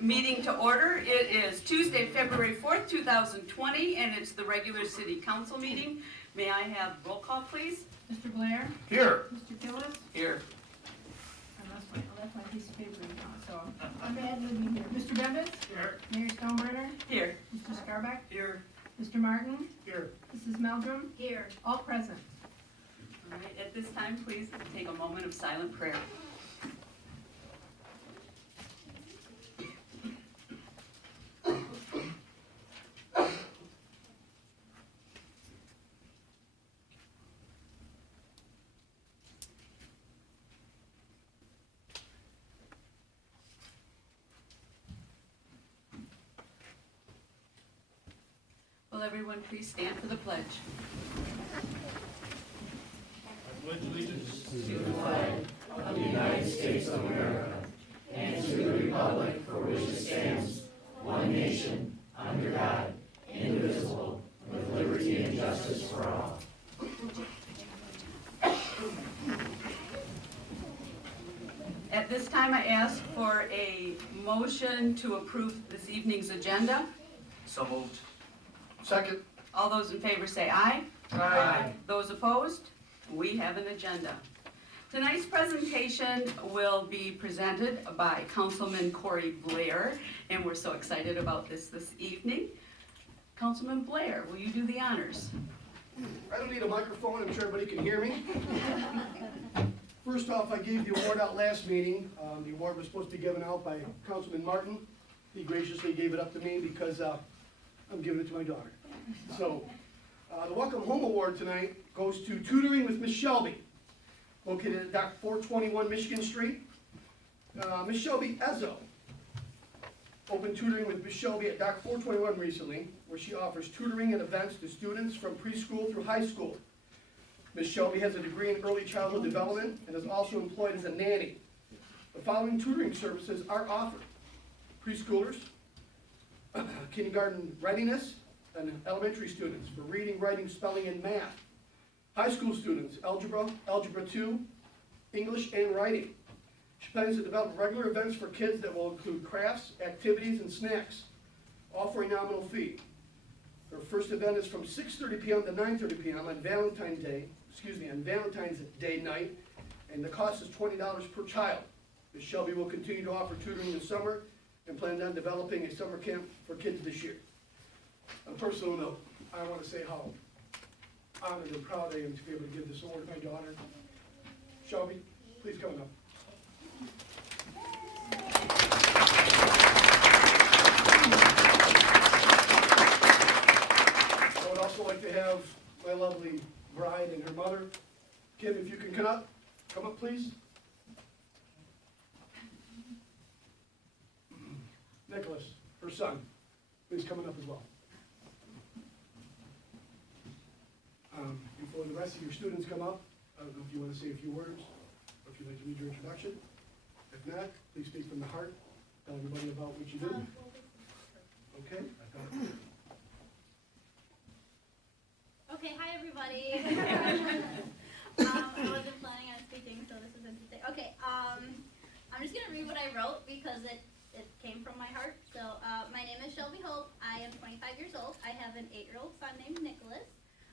meeting to order. It is Tuesday, February 4th, 2020, and it's the regular city council meeting. May I have roll call, please? Mr. Blair? Here. Mr. Gillis? Here. I left my piece of paper in now, so I'm bad with me here. Mr. Bevins? Here. Mayor Stoneburner? Here. Mr. Scarbeck? Here. Mr. Martin? Here. Mrs. Meldrum? Here. All present. All right, at this time, please take a moment of silent prayer. Will everyone please stand for the pledge? Pledge allegiance At this time, I ask for a motion to approve this evening's agenda. So moved. Second. All those in favor say aye. Aye. Those opposed? We have an agenda. Tonight's presentation will be presented by Councilman Corey Blair, and we're so excited about this evening. Councilman Blair, will you do the honors? I don't need a microphone, I'm sure everybody can hear me. First off, I gave the award out last meeting. The award was supposed to be given out by Councilman Martin. He graciously gave it up to me because I'm giving it to my daughter. So, the Welcome Home Award tonight goes to Tutoring with Miss Shelby, located at Dock 421 Michigan Street. Miss Shelby Ezzo opened Tutoring with Miss Shelby at Dock 421 recently, where she offers tutoring and events to students from preschool through high school. Ms. Shelby has a degree in early childhood development and is also employed as a nanny. The following tutoring services are offered: preschoolers, kindergarten readiness, and elementary students for reading, writing, spelling, and math. High school students, algebra, algebra 2, English, and writing. She plans to develop regular events for kids that will include crafts, activities, and snacks, all for a nominal fee. Her first event is from 6:30 p.m. to 9:30 p.m. on Valentine's Day night, and the cost is $20 per child. Ms. Shelby will continue to offer tutoring this summer and plans on developing a summer camp for kids this year. On a personal note, I want to say how honored and proud I am to be able to give this award to my daughter. Shelby, please come up. I would also like to have my lovely bride and her mother. Kim, if you can come up please. Nicholas, her son, please come up as well. Before the rest of your students come up, I don't know if you want to say a few words, or if you'd like to read your introduction. If not, please speak from the heart. Tell everybody about what you do. Okay? Okay, hi everybody. I wasn't planning on speaking, so this is interesting. Okay, I'm just gonna read what I wrote because it came from my heart. So, my name is Shelby Hope. I am 25 years old. I have an 8-year-old son named Nicholas.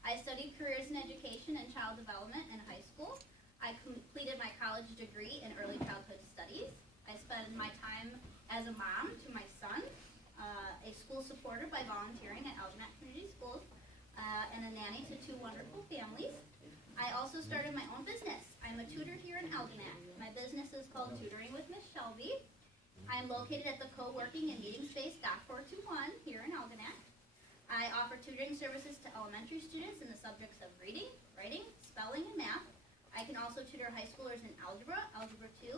I studied careers in education and child development in high school. I completed my college degree in early childhood studies. I spent my time as a mom to my son, a school supporter by volunteering at Algonac Community Schools, and a nanny to 2 wonderful families. I also started my own business. I'm a tutor here in Algonac. My business is called Tutoring with Miss Shelby. I am located at the co-working and meeting space Dock 421 here in Algonac. I offer tutoring services to elementary students in the subjects of reading, writing, spelling, and math. I can also tutor high schoolers in algebra, algebra 2,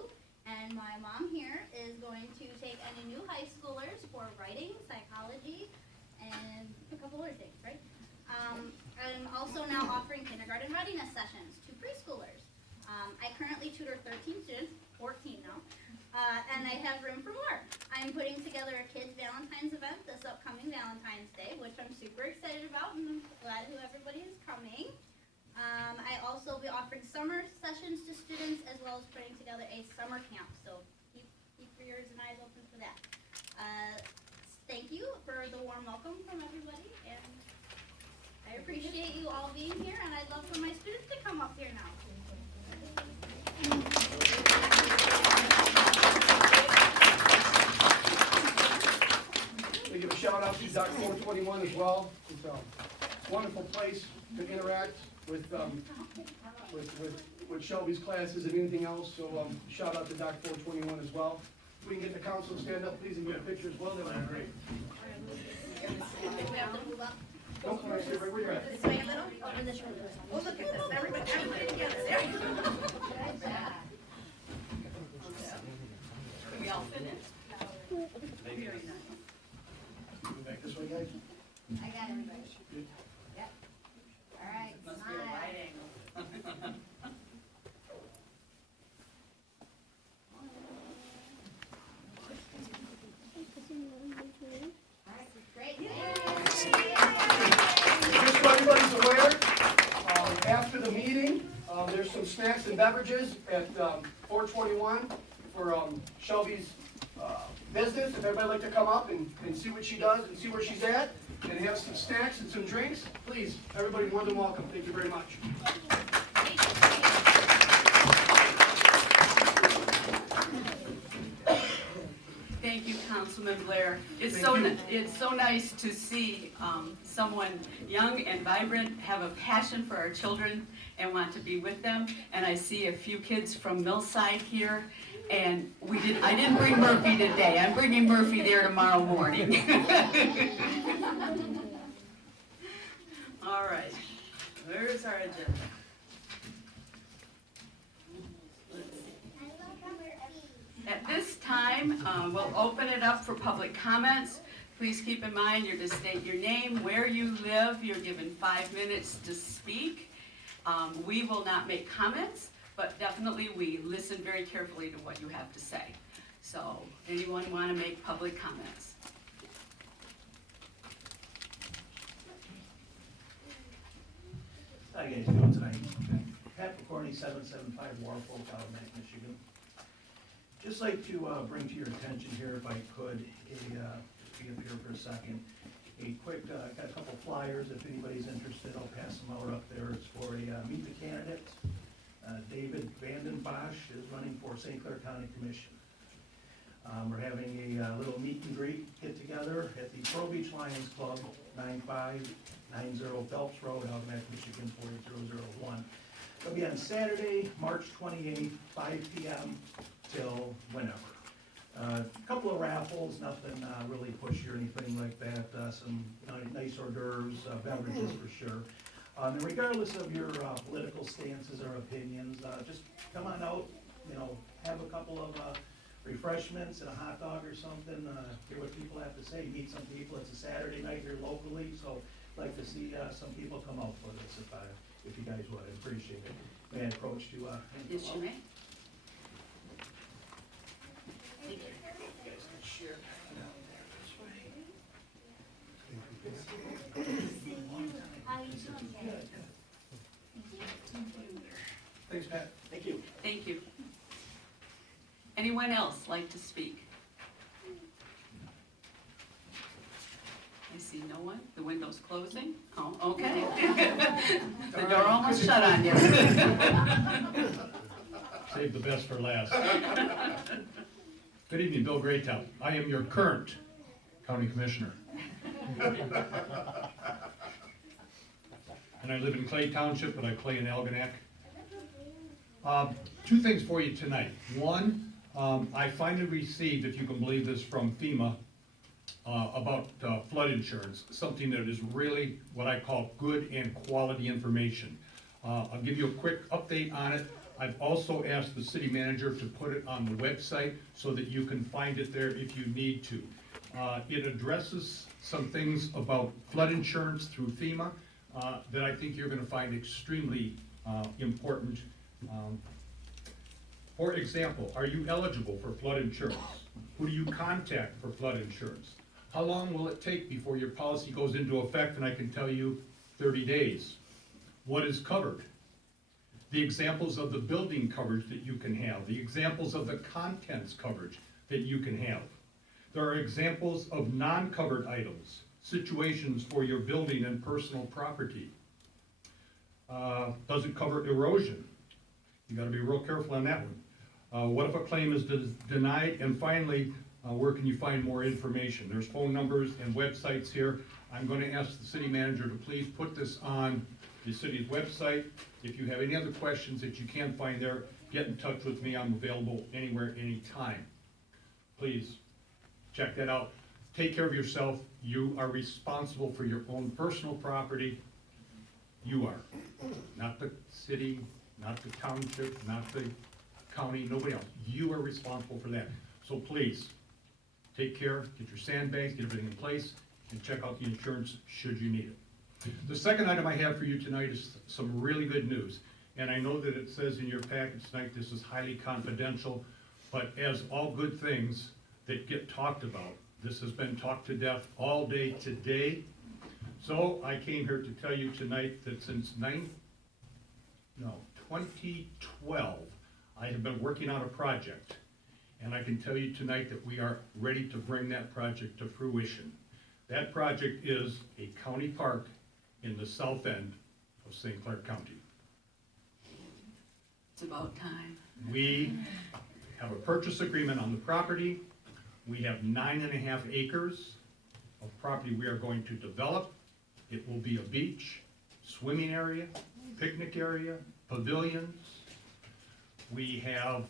and my mom here is going to take any new high schoolers for writing, psychology, and a couple other things, right? I'm also now offering kindergarten readiness sessions to preschoolers. I currently tutor 13 students, 14 now, and I have room for more. I'm putting together a kids' Valentine's event this upcoming Valentine's Day, which I'm super excited about, and I'm glad who everybody is coming. I also will be offering summer sessions to students, as well as putting together a summer camp, so keep your ears and eyes open for that. warm welcome from everybody, and I appreciate you all being here, and I'd love for my students to come up here now. We give a shout out to Doc 421 as well. It's a wonderful place to interact with Shelby's classes and anything else, so shout out to Doc 421 as well. If we can get the council to stand up, please, and get a picture as well, that would be great. We have to move up. Don't come right here, right where you're at. This way a little, over the shoulders. Oh, look at this, everybody together, there we go. Can we all fit in? Very nice. Move back this way, guys. I got everybody. Yep. All right, Must be a smile. wide angle. Great. Just so everybody's aware, after the meeting, there's some snacks and beverages at 421 for Shelby's business. If everybody like to come up and see what she does and see where she's at, and have some snacks and some drinks, please, everybody more than welcome. Thank you very much. Thank you, Councilman Blair. It's so nice to see someone young and vibrant have a passion for our children and want to be with them. And I see a few kids from Millside here, and I didn't bring Murphy today. I'm bringing Murphy there tomorrow morning. All right, there's our agenda. At this time, we'll open it up for public comments. Please keep in mind, you're to state your name, where you live. You're given 5 minutes to speak. We will not make comments, but definitely we listen very carefully to what you have to say. So, anyone want to make public comments? How you guys doing tonight? Pat McCorney, 775 Warford, Alabama, Michigan. Just like to bring to your attention here, if I could, be up here for a second, a quick, got a couple flyers, if anybody's interested, I'll pass them out up there. It's for a Meet the Candidates. David Vanden Bosch is running for St. Clair County Commission. We're having a little meet and greet get together at the Pearl Beach Lions Club, 9590 Phelps Road, Algonac, Michigan, 48001. It'll be on Saturday, March 28th, 5 p.m. till whenever. A couple of raffles, nothing really pushy or anything like that. Some nice hors d'oeuvres, beverages for sure. And regardless of your political stances or opinions, just come on out, have a couple of refreshments and a hot dog or something, hear what people have to say, meet some people. It's a Saturday night here locally, so I'd like to see some people come out for this if you guys would. I appreciate it. May I approach to Yes, you may. you guys can share down there this way. How you doing? Thanks, Pat. Thank you. Thank you. Anyone else like to speak? I see no one. The window's closing. Oh, okay. The door almost shut on you. Save the best for last. Good evening, Bill Graytown. I am your current county commissioner. And I live in Clay Township, but I play in Algonac. Two things for you tonight. One, I finally received, if you can believe this, from FEMA about flood insurance, something that is really what I call good and quality information. I'll give you a quick update on it. I've also asked the city manager to put it on the website so that you can find it there if you need to. It addresses some things about flood insurance through FEMA that I think you're going to find extremely important. For example, are you eligible for flood insurance? Who do you contact for flood insurance? How long will it take before your policy goes into effect? And I can tell you 30 days. What is covered? The examples of the building coverage that you can have, the examples of the contents coverage that you can have. There are examples of non-covered items, situations for your building and personal property. Doesn't cover erosion. You gotta be real careful on that one. What if a claim is denied? And finally, where can you find more information? There's phone numbers and websites here. I'm gonna ask the city manager to please put this on the city's website. If you have any other questions that you can't find there, get in touch with me. I'm available anywhere, anytime. Please, check that out. Take care of yourself. You are responsible for your own personal property. You are, not the city, not the township, not the county, nobody else. You are responsible for that. So please, take care, get your sandbags, get everything in place, and check out the insurance should you need it. The second item I have for you tonight is some really good news. And I know that it says in your package tonight, this is highly confidential, but as all good things that get talked about, this has been talked to death all day today. So I came here to tell you tonight that since 2012, I have been working on a project. And I can tell you tonight that we are ready to bring that project to fruition. That project is a county park in the south end of St. Clair County. It's about time. We have a purchase agreement on the property. We have 9.5 acres of property we are going to develop. It will be a beach, swimming area, picnic area, pavilions. We have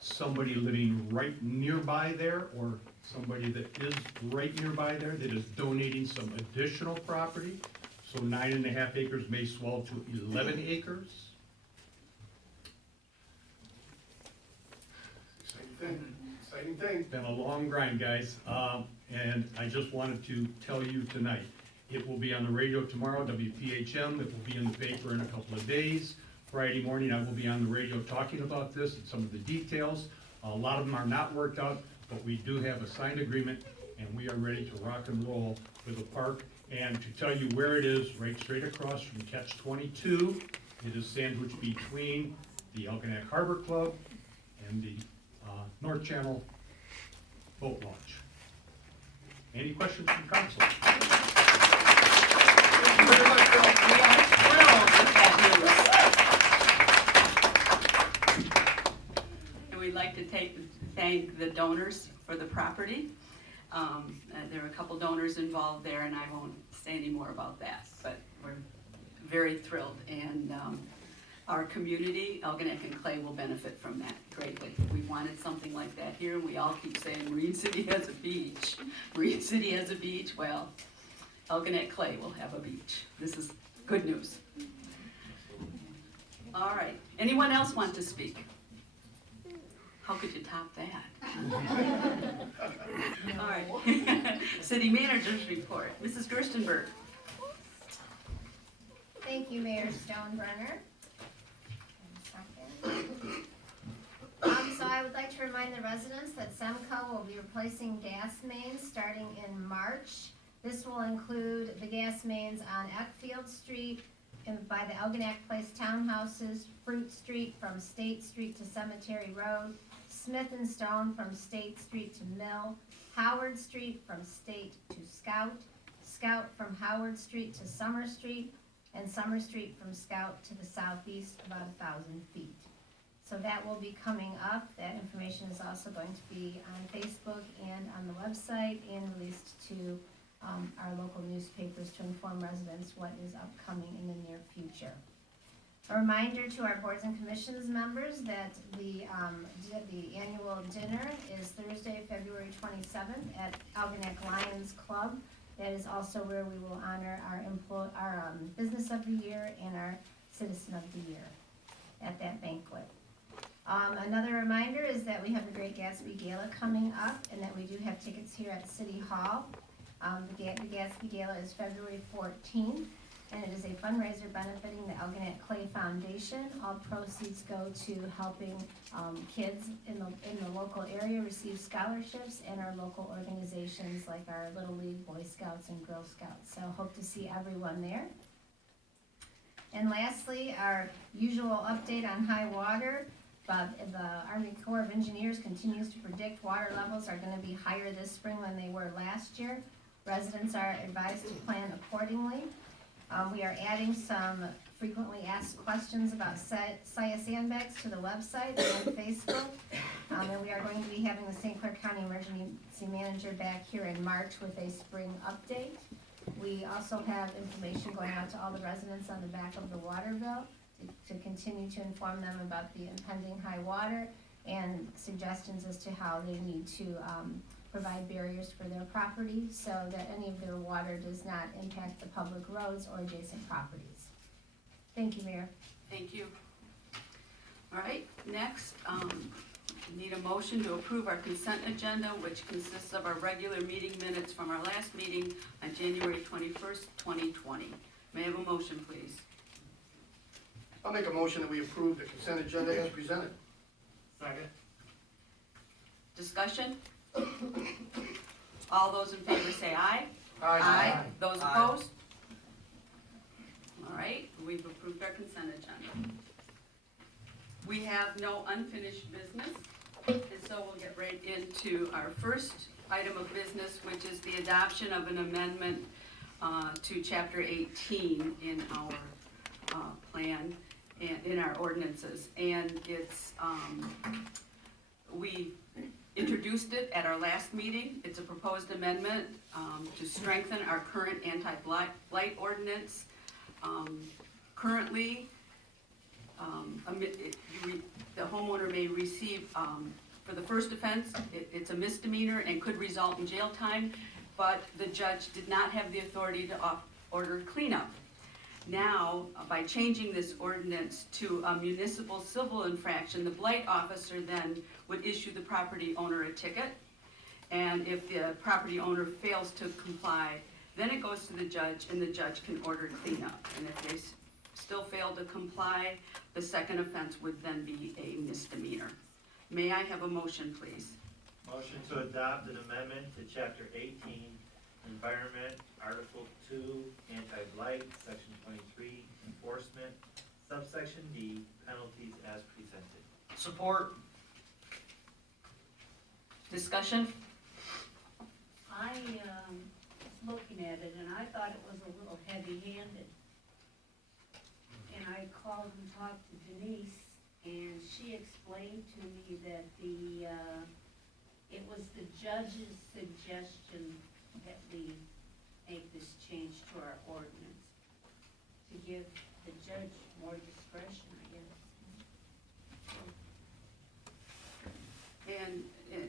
somebody living right nearby there, or somebody that is right nearby there that is donating some additional property. So 9.5 acres may swell to 11 acres. Exciting thing. It's been a long grind, guys, and I just wanted to tell you tonight, it will be on the radio tomorrow, WPHM, it will be in the paper in a couple of days. Friday morning, I will be on the radio talking about this and some of the details. A lot of them are not worked out, but we do have a signed agreement, and we are ready to rock and roll with the park. And to tell you where it is, right straight across from Catch 22, it is sandwiched between the Algonac Harbor Club and the North Channel Boat Launch. Any questions from council? Thank you very much, Bill. We are thrilled with that news. And we'd like to thank the donors for the property. There are a couple donors involved there, and I won't say any more about that, but we're very thrilled. And our community, Algonac and Clay, will benefit from that greatly. We wanted something like that here, and we all keep saying Marine City has a beach. Marine City has a beach. Well, Algonac Clay will have a beach. This is good news. All right. Anyone else want to speak? How could you top that? All right. City Manager's report. Mrs. Gerstenberg. Thank you, Mayor Stonebrenner. So I would like to remind the residents that Semco will be replacing gas mains starting in March. This will include the gas mains on Eckfield Street and by the Algonac Place townhouses, Fruit Street from State Street to Cemetery Road, Smith and Stone from State Street to Mill, Howard Street from State to Scout, Scout from Howard Street to Summer Street, and Summer Street from Scout to the southeast about 1,000 feet. So that will be coming up. That information is also going to be on Facebook and on the website and released to our local newspapers to inform residents what is upcoming in the near future. A reminder to our boards and commissions members that the annual dinner is Thursday, February 27th at Algonac Lions Club. That is also where we will honor our Business of the Year and our Citizen of the Year at that banquet. Another reminder is that we have the Great Gatsby Gala coming up and that we do have tickets here at City Hall. The Gatsby Gala is February 14th, and it is a fundraiser benefiting the Algonac Clay Foundation. All proceeds go to helping kids in the local area receive scholarships and our local organizations like our Little League, Boy Scouts, and Girl Scouts. So hope to see everyone there. And lastly, our usual update on high water. But the Army Corps of Engineers continues to predict water levels are going to be higher this spring than they were last year. Residents are advised to plan accordingly. We are adding some frequently asked questions about Saya sandbags to the website and Facebook. And we are going to be having the St. Clair County Emergency Manager back here in March with a spring update. We also have information going out to all the residents on the back of the water bill to continue to inform them about the impending high water and suggestions as to how they need to provide barriers for their property so that any of their water does not impact the public roads or adjacent properties. Thank you, Mayor. Thank you. All right, next, need a motion to approve our consent agenda, which consists of our regular meeting minutes from our last meeting on January 21st, 2020. May I have a motion, please? I'll make a motion that we approve the consent agenda as presented. Second. Discussion? All those in favor say aye. Those Aye. opposed? All right, we've approved our consent agenda. We have no unfinished business, and so we'll get right into our first item of business, which is the adoption of an amendment to Chapter 18 in our plan and in our ordinances. And it's, we introduced it at our last meeting. It's a proposed amendment to strengthen our current anti-blight ordinance. Currently, the homeowner may receive, for the first offense, it's a misdemeanor and could result in jail time, but the judge did not have the authority to order cleanup. Now, by changing this ordinance to a municipal civil infraction, the blight officer then would issue the property owner a ticket. And if the property owner fails to comply, then it goes to the judge and the judge can order cleanup. And if they still fail to comply, the second offense would then be a misdemeanor. May I have a motion, please? Motion to adopt an amendment to Chapter 18, Environment, Article 2, Anti-Blight, Section 23, Enforcement, Subsection D, Penalties as presented. Support. Discussion? I was looking at it and I thought it was a little heavy-handed. And I called and talked to Denise and she explained to me that it was the judge's suggestion that we make this change to our ordinance to give the judge more discretion, I guess.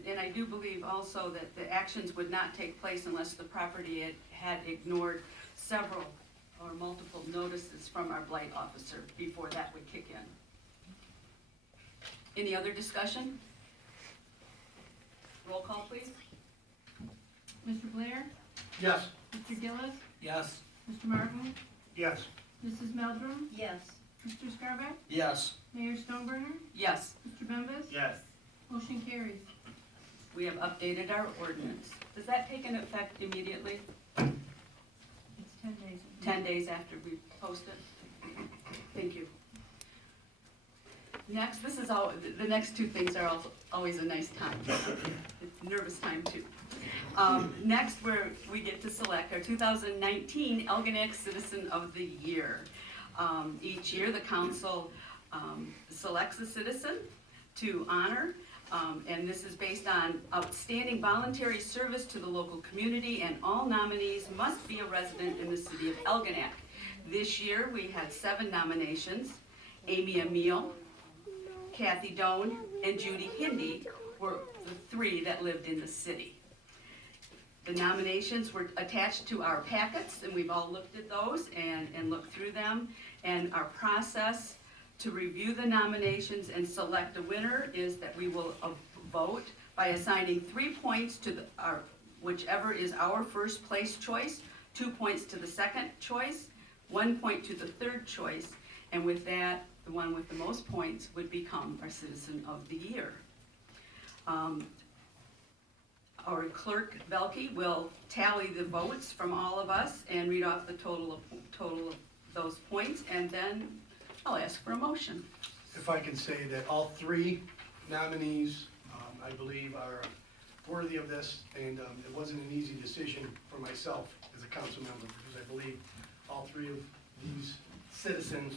And I do believe also that the actions would not take place unless the property had ignored several or multiple notices from our blight officer before that would kick in. Any other discussion? Roll call, please. Mr. Blair? Yes. Mr. Gillis? Yes. Mr. Martin? Yes. Mrs. Meldrum? Yes. Mr. Scarbeck? Yes. Mayor Stoneburner? Yes, Mr. Bembas? Yes. Motion carries. we have updated our ordinance. Does that take an effect immediately? It's 10 days. 10 days after we post it? Thank you. Next, this is all, the next two things are always a nice time. It's a nervous time too. Next, we get to select our 2019 Algonac Citizen of the Year. Each year, the council selects a citizen to honor, and this is based on outstanding voluntary service to the local community, and all nominees must be a resident in the city of Algonac. This year, we had 7 nominations. Amy Emile, Kathy Doan, and Judy Hindi were the 3 that lived in the city. The nominations were attached to our packets, and we've all looked at those and looked through them. And our process to review the nominations and select a winner is that we will vote by assigning 3 points to whichever is our first place choice, 2 points to the second choice, 1 point to the third choice, and with that, the one with the most points would become our Citizen of the Year. Our clerk, Velke, will tally the votes from all of us and read off the total of those points, and then I'll ask for a motion. If I can say that all 3 nominees, I believe, are worthy of this, and it wasn't an easy decision for myself as a council member, because I believe all three of these citizens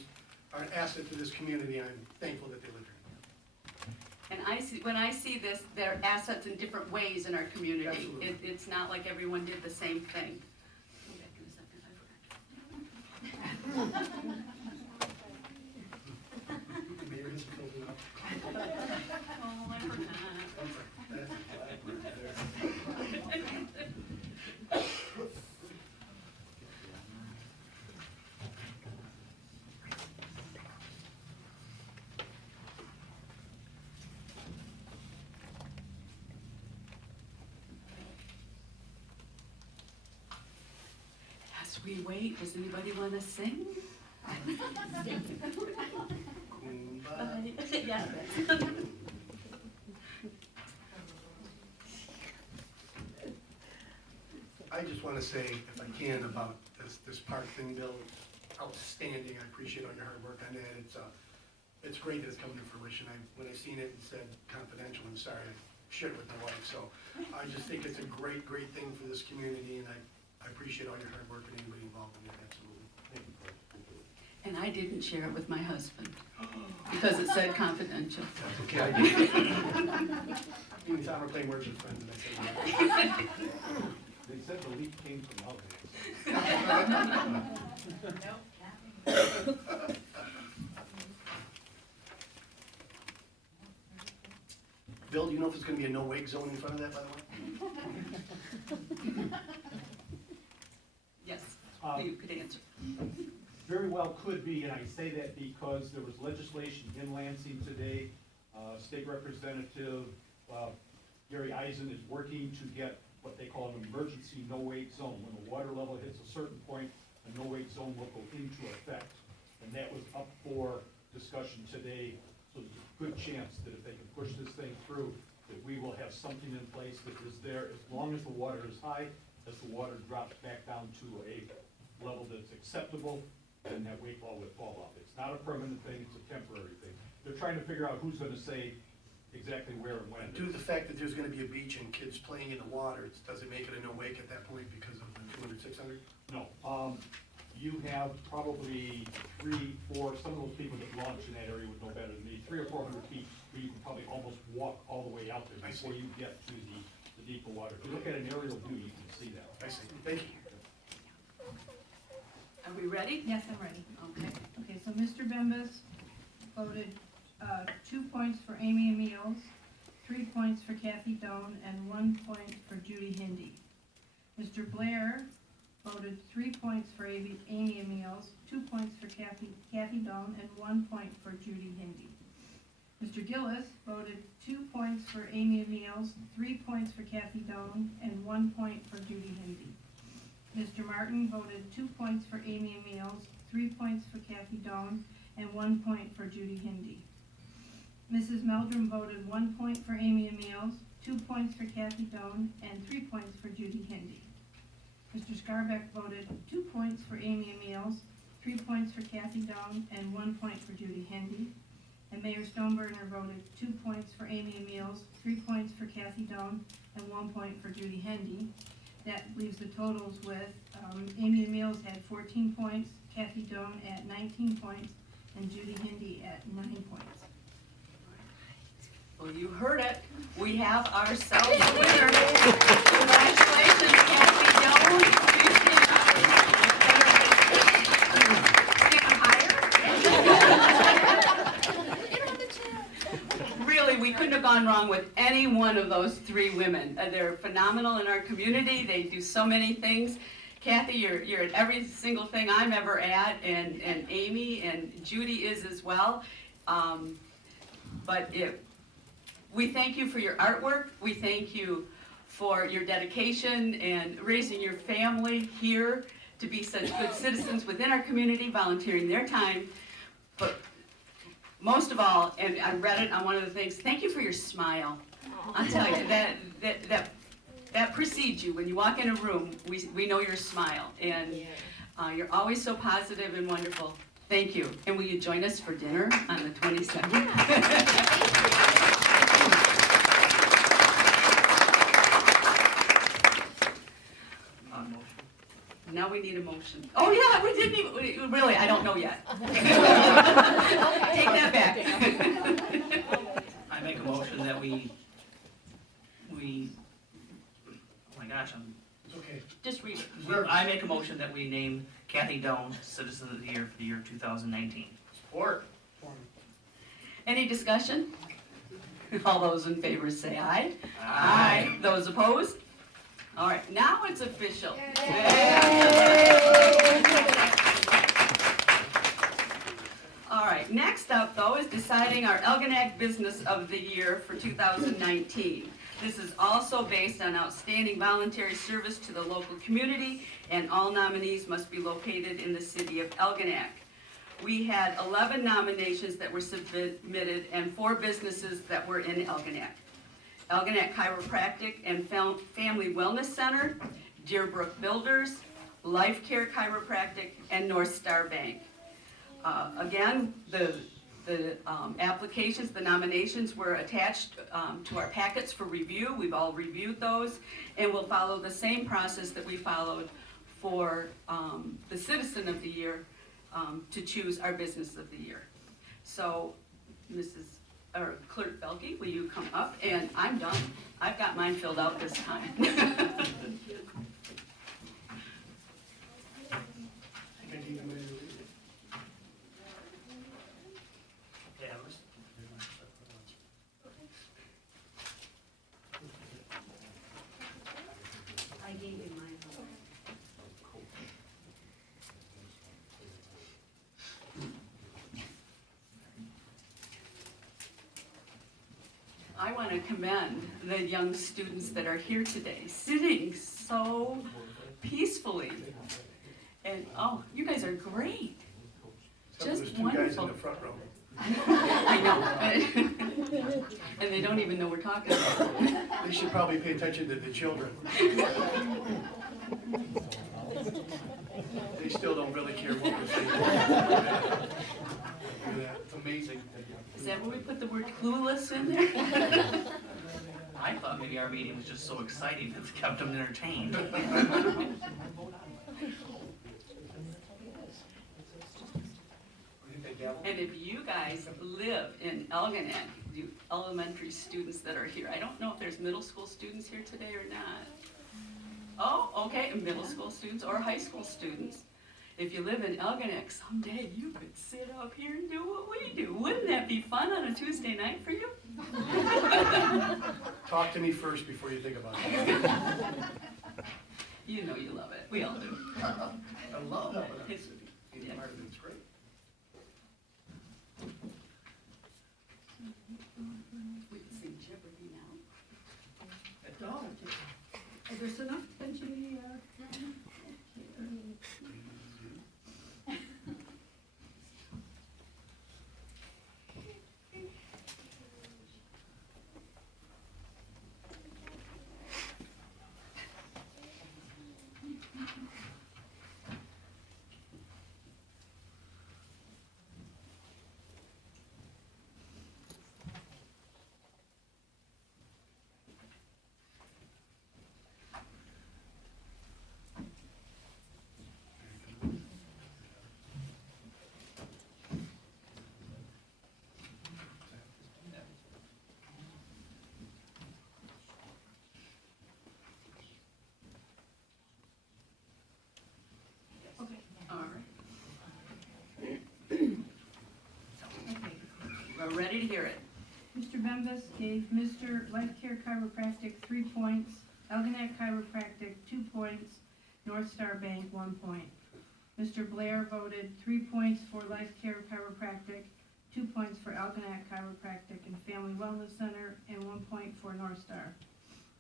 are an asset to this community, and I'm thankful that they live here. And when I see this, they're assets in different ways in our community. Absolutely. It's not like everyone did the same thing. Mayor has filled it up. Oh, I forgot. As we wait, does anybody want to sing? Kumbaya. Yeah. I just want to say, if I can, about this park thing, Bill, outstanding. I appreciate all your hard work on that. It's great that it's coming to fruition. When I seen it and said confidential, I'm sorry, I shared it with my wife. So I just think it's a great, great thing for this community, and I appreciate all your hard work and anybody involved in it, absolutely. Thank you. And I didn't share it with my husband because it said confidential. That's okay, I did. He was on our playing words with friends, and I said, yeah. They said the leak came from out Bill, do you know if there's gonna be a no-wake zone in front of that, by the way? Yes, you could answer. Very well could be, and I say that because there was legislation in Lansing today. State Representative Gary Eisen is working to get what they call an emergency no-wake zone. When the water level hits a certain point, a no-wake zone will go into effect. And that was up for discussion today, so there's a good chance that if they can push this thing through, that we will have something in place that is there as long as the water is high. As the water drops back down to a level that's acceptable, then that wake wall would fall off. It's not a permanent thing, it's a temporary thing. They're trying to figure out who's gonna say exactly where and when. Due to the fact that there's gonna be a beach and kids playing in the water, does it make it a no-wake at that point because of the 200, 600? No, you have probably 3, 4, some of those people that launch in that area would know better than me, 300 or 400 feet, where you can probably almost walk all the way out there I before see. you get to the deeper water. If you look at an aerial view, you can see that. I see, thank you. Are we ready? Yes, I'm ready. Okay. Okay, so Mr. Bembas voted 2 points for Amy Emils, 3 points for Kathy Doan, and 1 point for Judy Hindi. Mr. Blair voted 3 points for Amy Emils, 2 points for Kathy Doan, and 1 point for Judy Hindi. Mr. Gillis voted 2 points for Amy Emils, 3 points for Kathy Doan, and 1 point for Judy Hindi. Mr. Martin voted 2 points for Amy Emils, 3 points for Kathy Doan, and 1 point for Judy Hindi. Mrs. Meldrum voted 1 point for Amy Emils, 2 points for Kathy Doan, and 3 points for Judy Hindi. Mr. Scarbeck voted 2 points for Amy Emils, 3 points for Kathy Doan, and 1 point for Judy Hindi. And Mayor Stoneburner voted 2 points for Amy Emils, 3 points for Kathy Doan, and 1 point for Judy Hindi. That leaves the totals with Amy Emils had 14 points, Kathy Doan at 19 points, and Judy Hindi at 9 points. Well, you heard it. We have ourselves a winner. Congratulations, Kathy Doan. Please stand Really, we couldn't have gone wrong with any one of those 3 women. They're phenomenal in our community. They do so many things. Kathy, you're at every single thing I'm ever at, and Amy and Judy is as well. We thank you for your artwork. We thank you for your dedication and raising your family here to be such good citizens within our community, volunteering their time. But most of all, and I read it on one of the things, thank you for your smile. I'll tell you, that precedes you. When you walk in a room, we know your smile. And you're always so positive and wonderful. Thank you. And will you join us for dinner on the 22nd? Now we need a motion. Oh, yeah, we didn't even, really, I don't know yet. Take that back. I make a motion that we, oh my gosh, It's okay. Just read it. I make a motion that we name Kathy Doan Citizen of the Year for the year 2019. Support. Any discussion? All those in favor say aye. Aye. Those opposed? All right, now it's official. All right, next up though is deciding our Elginak Business of the Year for 2019. This is also based on outstanding voluntary service to the local community, and all nominees must be located in the city of Elginak. We had 11 nominations that were submitted and 4 businesses that were in Elginak. Elginak Chiropractic and Family Wellness Center, Deerbrook Builders, Life Care Chiropractic, and North Star Bank. Again, the applications, the nominations were attached to our packets for review. We've all reviewed those, and we'll follow the same process that we followed for the Citizen of the Year to choose our Business of the Year. So, Clerk Belke, will you come up? And I'm done. I've got mine filled out this time. I think I need to read it. Yeah, I'm just- I gave you mine. I want to commend the young students that are here today, sitting so peacefully. And, oh, you guys are great. Except Just there's 2 guys in wonderful. the front row. I know. And they don't even know we're talking about. They should probably pay attention to the children. They still don't really care what we're saying. Look at that. It's amazing. Is that where we put the word clueless in there? I thought maybe our meeting was just so exciting it's kept them entertained. And if you guys live in Elginak, you elementary students that are here, I don't know if there's middle school students here today or not. Oh, okay, middle school students or high school students. If you live in Elginak, someday you could sit up here and do what we do. Wouldn't that be fun on a Tuesday night for you? Talk to me first before you think about it. You know you love it. We all do. I love that. It's- It's part of it. It's great. We can sing Jeopardy now. There's enough tension here. All right. We're ready to hear it. Mr. Bembas gave Mr. Life Care Chiropractic 3 points, Elginak Chiropractic 2 points, North Star Bank 1 point. Mr. Blair voted 3 points for Life Care Chiropractic, 2 points for Elginak Chiropractic and Family Wellness Center, and 1 point for North Star.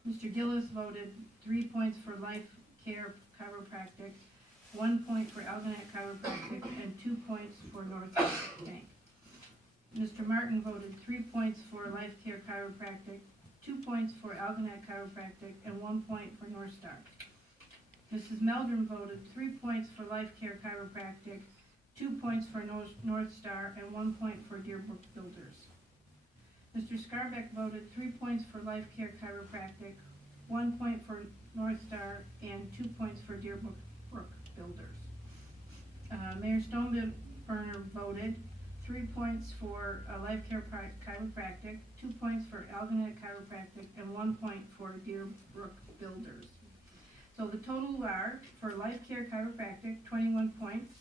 Mr. Gillis voted 3 points for Life Care Chiropractic, 1 point for Elginak Chiropractic, and 2 points for North Star Bank. Mr. Martin voted 3 points for Life Care Chiropractic, 2 points for Elginak Chiropractic, and 1 point for North Star. Mrs. Meldrum voted 3 points for Life Care Chiropractic, 2 points for North Star, and 1 point for Deerbrook Builders. Mr. Scarbeck voted 3 points for Life Care Chiropractic, 1 point for North Star, and 2 points for Deerbrook Brook Builders. Mayor Stoneburner voted 3 points for Life Care Chiropractic, 2 points for Algonac Chiropractic, and 1 point for Deerbrook Builders. So the total are, for Life Care Chiropractic, 21 points,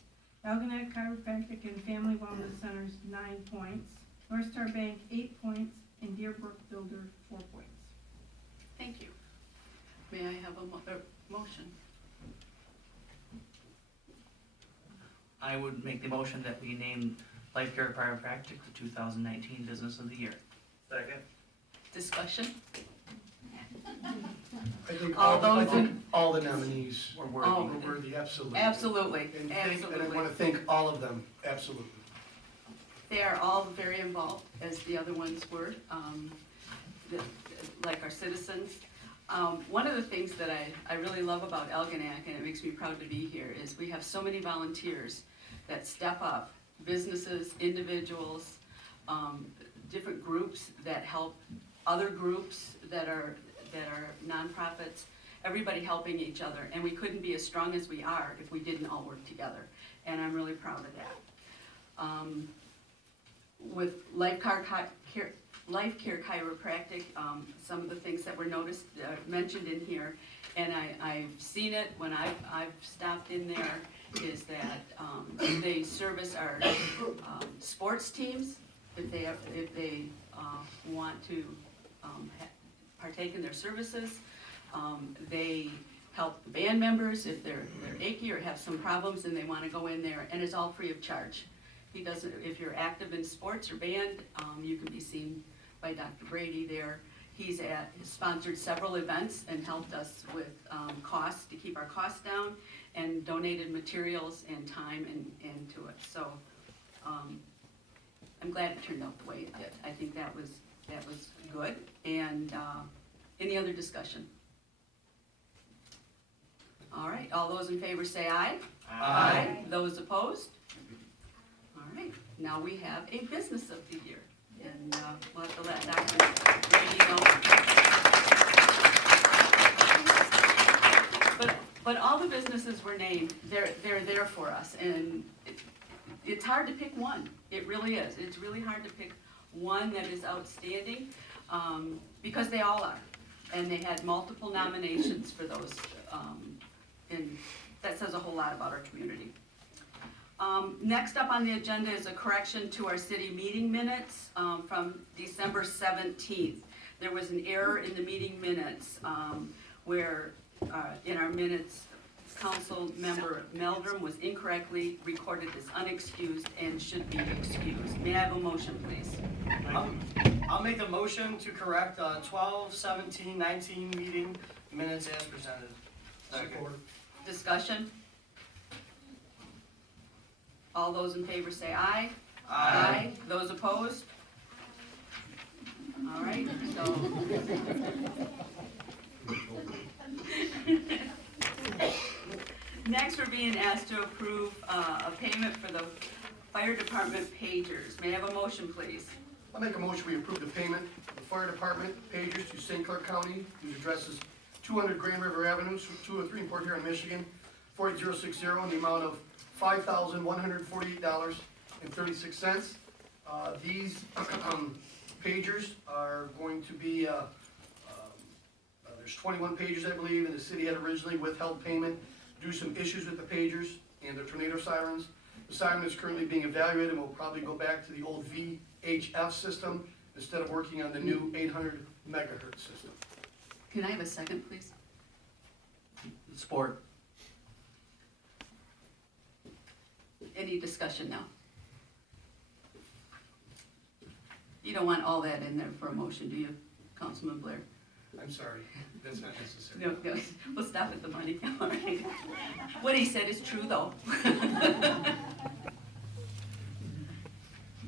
Algonac Chiropractic and Family Wellness Centers, 9 points, North Star Bank, 8 points, and Deerbrook Builder, 4 points. Thank you. May I have a motion? I would make the motion that we name Life Care Chiropractic the 2019 Business of the Year. Second? Discussion? I think All I those think all the nominees We're worthy. Oh. were worthy, absolutely. Absolutely, And I absolutely. want to thank all of them, absolutely. They are all very involved, as the other ones were, like our citizens. One of the things that I really love about Algonac, and it makes me proud to be here, is we have so many volunteers that step up, businesses, individuals, different groups that help other groups that are nonprofits, everybody helping each other. And we couldn't be as strong as we are if we didn't all work together. And I'm really proud of that. With Life Care Chiropractic, some of the things that were mentioned in here, and I've seen it when I've stopped in there, is that they service our sports teams if they want to partake in their services. They help the band members if they're achy or have some problems and they want to go in there, and it's all free of charge. He doesn't, if you're active in sports or band, you can be seen by Dr. Brady there. He's sponsored several events and helped us with costs, to keep our costs down, and donated materials and time into it. So I'm glad it turned out the way it did. I think that was good. And any other discussion? All right, all those in favor say aye. Aye. Those opposed? All right, now we have a business of the year, and we'll have to let Dr. Brady know. But all the businesses were named, they're there for us, and it's hard to pick one. It really is. It's really hard to pick one that is outstanding, because they all are. And they had multiple nominations for those, and that says a whole lot about our community. Next up on the agenda is a correction to our city meeting minutes from December 17th. There was an error in the meeting minutes where in our minutes, Council Member Meldrum was incorrectly recorded as unexcused and should be excused. May I have a motion, please? I'll make the motion to correct 12/17/19 meeting minutes as presented. Second. Discussion? All those in favor say aye. Aye. Those opposed? All right, so. Next, we're being asked to approve a payment for the fire department pagers. May I have a motion, please? I'll make a motion, we approve the payment of the fire department pagers to St. Clair County, whose address is 200 Grand River Avenue, 203 in Port Huron, Michigan, 48060, in the amount of $5,148.36. These pagers are going to be, there's 21 pagers, I believe, and the city had originally withheld payment due to some issues with the pagers and the tornado sirens. The siren is currently being evaluated and will probably go back to the old VHF system instead of working on the new 800 megahertz system. Can I have a second, please? Support. Any discussion now? You don't want all that in there for a motion, do you, Councilman Blair? I'm sorry, that's not necessary. No, we'll stop at the money, all right. What he said is true, though.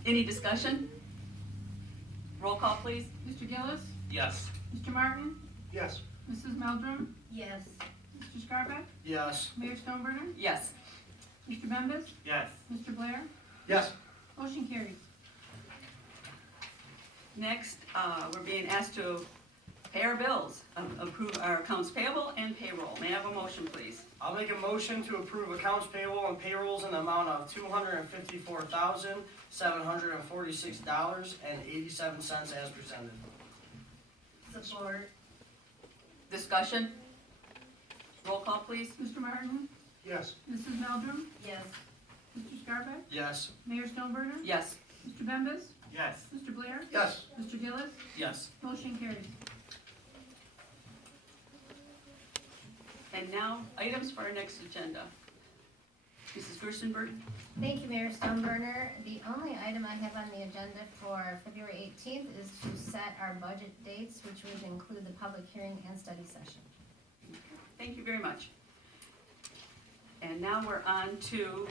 Any discussion? Roll call, please. Mr. Gillis? Yes. Mr. Martin? Yes. Mrs. Meldrum? Yes. Mr. Scarpa? Yes. Mayor Stoneburner? Yes. Mr. Bembas? Yes. Mr. Blair? Yes. Motion carries. Next, we're being asked to Pay our bills, approve our accounts payable and payroll. May I have a motion, please? I'll make a motion to approve accounts payable and payrolls in the amount of $254,746.87 as presented. Support. Discussion? Roll call, please. Mr. Martin? Yes. Mrs. Meldrum? Yes. Mr. Scarpeck? Yes. Mayor Stoneburner? Yes. Mr. Bembas? Yes. Mr. Blair? Yes. Mr. Gillis? Yes. Motion carries. And now, items for our next agenda. Mrs. Gerstenberg? Thank you, Mayor Stoneburner. The only item I have on the agenda for February 18th is to set our budget dates, which would include the public hearing and study session. Thank you very much. And now we're on to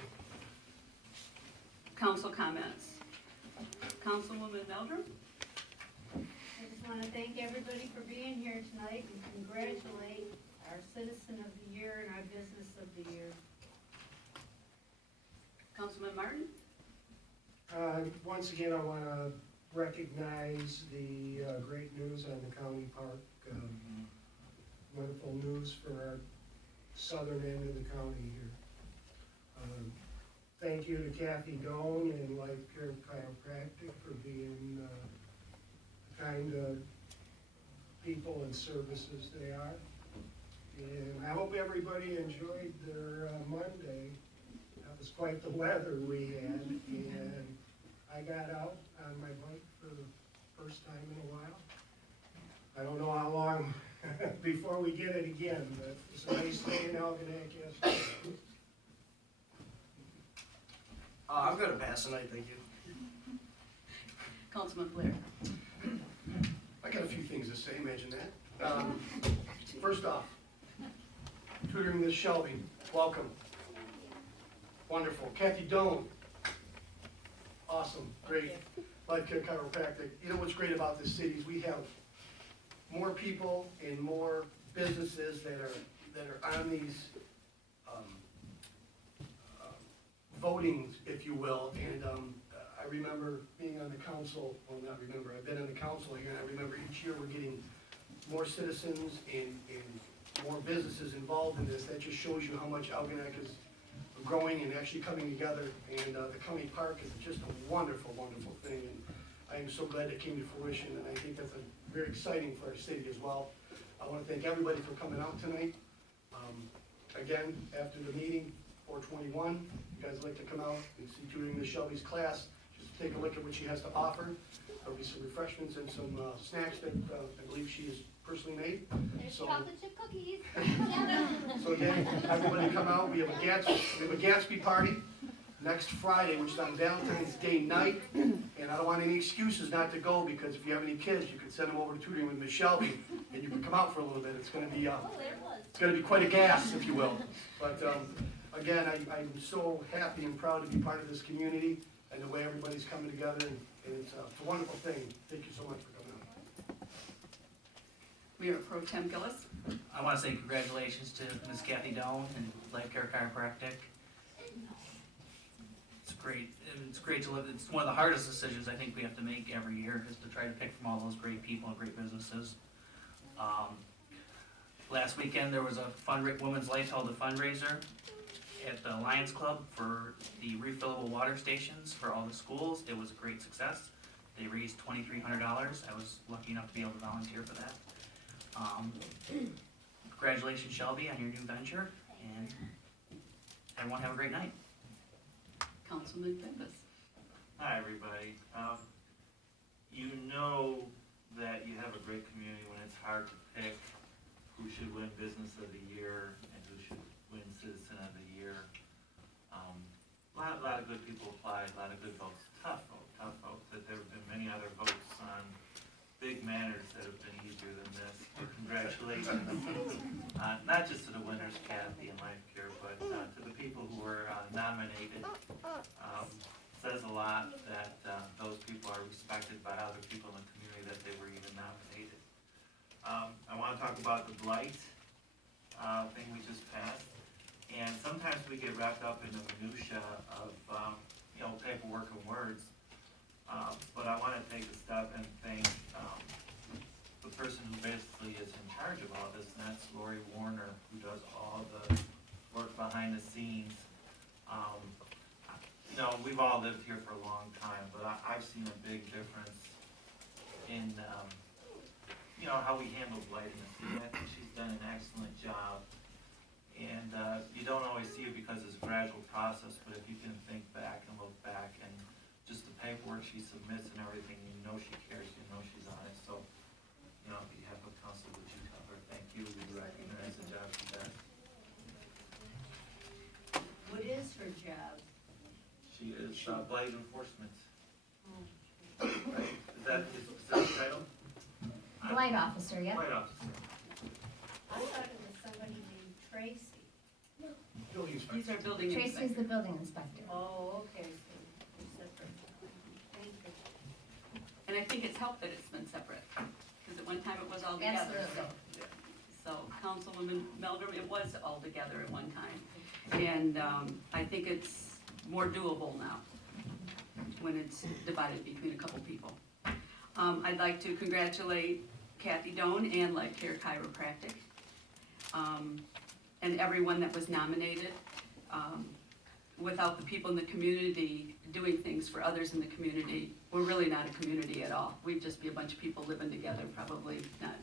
council comments. Councilwoman Meldrum? I just want to thank everybody for being here tonight and congratulate our Citizen of the Year and our Business of the Year. Councilman Martin? Once again, I want to recognize the great news on the county park. Wonderful news for our southern end of the county here. Thank you to Kathy Doan and Life Care Chiropractic for being the kind of people and services they are. And I hope everybody enjoyed their Monday. That was quite the weather we had, and I got out on my bike for the first time in a while. I don't know how long before we get it again, but it's a nice day in Algonac yesterday. I'm gonna pass tonight, thank you. Councilman Blair? I got a few things to say, imagine that. First off, tutoring Miss Shelby, welcome. Wonderful. Kathy Doan, awesome, great. Life Care Chiropractic. You know what's great about this city is we have more people and more businesses that are on these voting, if you will, and I remember being on the council, well, not remember, I've been on the council here, and I remember each year we're getting more citizens and more businesses involved in this. That just shows you how much Algonac is growing and actually coming together, and the county park is just a wonderful, wonderful thing, and I am so glad it came to fruition, and I think that's very exciting for our city as well. I want to thank everybody for coming out tonight. Again, after the meeting, 421, you guys like to come out and see tutoring Miss Shelby's class, just take a look at what she has to offer. There'll be some refreshments and some snacks that I believe she has personally made. There's So- chocolate chip cookies. So again, everybody come out, we have a Gatsby party next Friday, which is on Valentine's Day night, and I don't want any excuses not to go, because if you have any kids, you could send them over to tutoring with Miss Shelby, and you can come out for a little bit. It's gonna be, Oh, there it was. it's gonna be quite a gas, if you will. But, again, I'm so happy and proud to be part of this community, and the way everybody's coming together, and it's a wonderful thing. Thank you so much for coming out. Mayor Pro Tem Gillis? I wanna say congratulations to Ms. Kathy Doan and Life Care Chiropractic. It's great to live, it's one of the hardest decisions I think we have to make every year, is to try to pick from all those great people and great businesses. Last weekend, there was a Women's Life held a fundraiser at the Lions Club for the refillable water stations for all the schools. It was a great success. They raised $2,300. I was lucky enough to be able to volunteer for that. Congratulations, Shelby, on your new venture, and everyone have a great night. Councilman Bembas? Hi, everybody. You know that you have a great community when it's hard to pick who should win Business of the Year and who should win Citizen of the Year. A lot of good people applied, a lot of good votes, tough vote, that there have been many other votes on big matters that have been easier than this. But congratulations, not just to the winners, Kathy and Life Care, but to the people who were nominated. Says a lot that those people are respected by other people in the community, that they were even nominated. I want to talk about the blight thing we just passed. And sometimes we get wrapped up in the minutia of paperwork and words. But I want to take a step and thank the person who basically is in charge of all this, and that's Lori Warner, who does all the work behind the scenes. You know, we've all lived here for a long time, but I've seen a big difference in, you know, how we handle blighting. I think she's done an excellent job. And you don't always see it because it's a gradual process, but if you can think back and look back and just the paperwork she submits and everything, you know she cares, you know she's on it. So, you know, on behalf of council, would you tell her thank you, we recognize the job she does. What is her job? She is blight enforcement. Right? Is that the specific title? Blight officer, yep. Blight officer. I thought it was somebody named Tracy. Building inspector. These are building Tracy's inspectors. the building inspector. Oh, okay, so they're separate. Thank you. And I think it's helped that it's been separate, because at one time it was all together. Absolutely. So Councilwoman Meldrum, it was all together at one time. And I think it's more doable now, when it's divided between a couple people. I'd like to congratulate Kathy Doan and Life Care Chiropractic, and everyone that was nominated. Without the people in the community doing things for others in the community, we're really not a community at all. We'd just be a bunch of people living together, probably not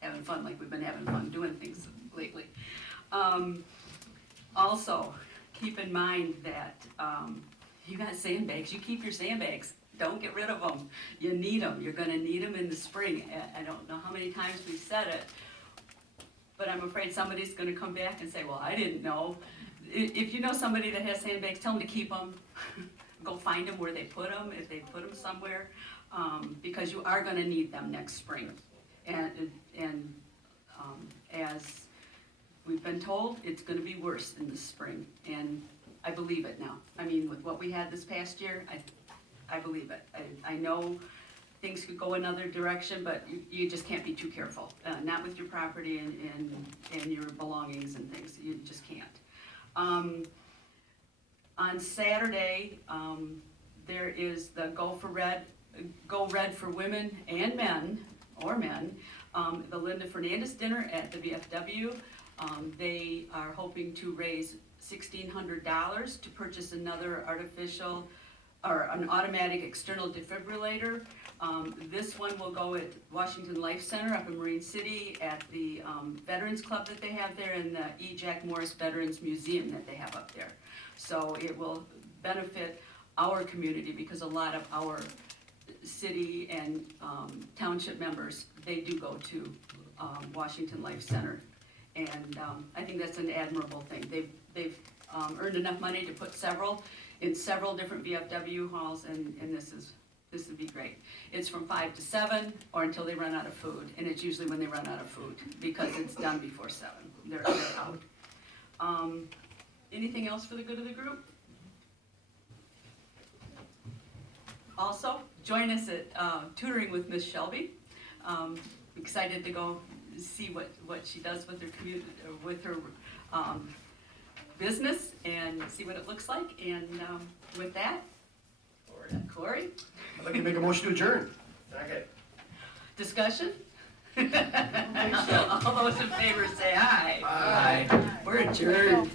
having fun like we've been having fun doing things lately. Also, keep in mind that you got sandbags, you keep your sandbags. Don't get rid of them. You need them. You're gonna need them in the spring. I don't know how many times we've said it, but I'm afraid somebody's gonna come back and say, well, I didn't know. If you know somebody that has sandbags, tell them to keep them. Go find them where they put them, if they put them somewhere, because you are gonna need them next spring. And as we've been told, it's gonna be worse in the spring, and I believe it now. I mean, with what we had this past year, I believe it. I know things could go another direction, but you just can't be too careful. Not with your property and your belongings and things, you just can't. On Saturday, there is the Go Red for Women and Men, or men, the Linda Fernandez dinner at the VFW. They are hoping to raise $1,600 to purchase another an automatic external defibrillator. This one will go at Washington Life Center up in Marine City, at the Veterans Club that they have there, and the E. Jack Morris Veterans Museum that they have up there. So it will benefit our community, because a lot of our city and township members, they do go to Washington Life Center. And I think that's an admirable thing. They've earned enough money to put several in several different VFW halls, and this would be great. It's from 5 to 7, or until they run out of food, and it's usually when they run out of food, because it's done before 7. They're out. Anything else for the good of the group? Also, join us at Tutoring with Miss Shelby. Excited to go see what she does with her with her business, and see what it looks like. And with that, Corey? I'd like to make a motion to adjourn. Second. Discussion? All those in favor say aye. Aye. We're adjourned.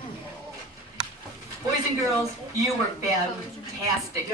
Boys and girls, you were fantastic.